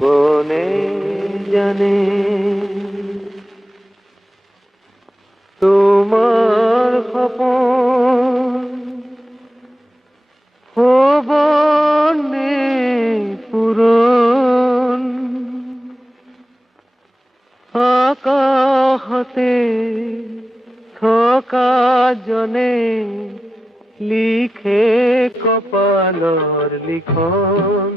কোনে জানে তোমাৰ সপন হবনে পূৰণ আকাশতে থকা জনে লিখে কপালৰ লিখন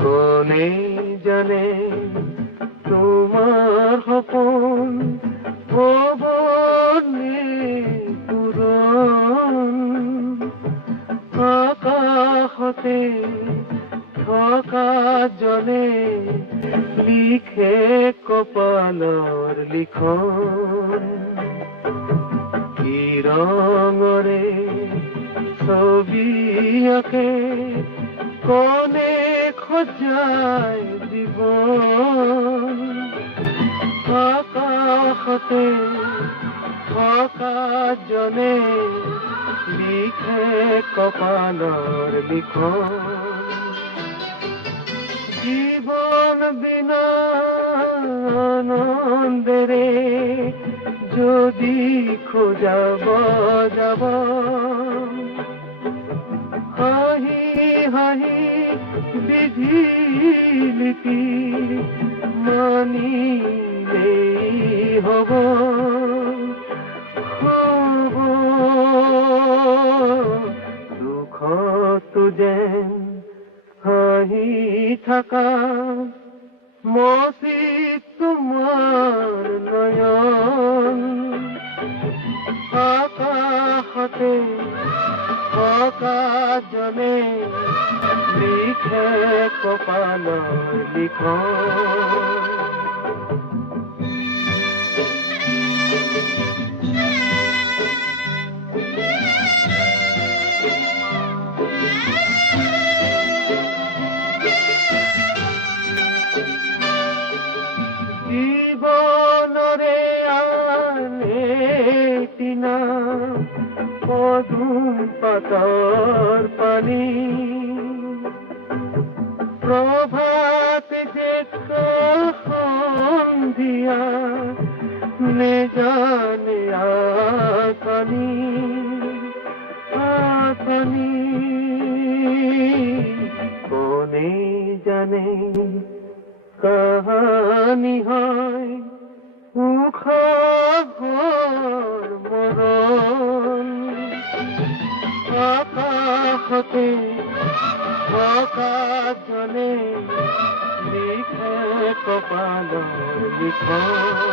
কোনে জানে তোমাৰ সপোন হবনে পূৰণ আকাশতে থকা জনে লিখে কপালৰ লিখন কি ৰঙৰে ছবি আঁকে কোনে খোজাই জীৱন আকাশতে থকা জনে লিখে কপালৰ লিখন জীবন বিনা আনন্দেৰে যদি খোজাব যাব হাঁহি হাঁহি বিধি লিপি মানিলেই হ'ব দুখতো যেন হাঁহি থাকা মচি তোমাৰ নয়ন আকাশতে থকা জনে লিখে কপালৰ লিখন জীবনৰে আনেটিনা পদুম পাতৰ পানী প্ৰভাত জেঠৰ সন্ধিয়া নেজানে আঁচনি আঁচনি কোনে জানে কাহানি হয় উখৰ মৰণ আকাশতে থকা জনে লিখে কপালৰ লিখন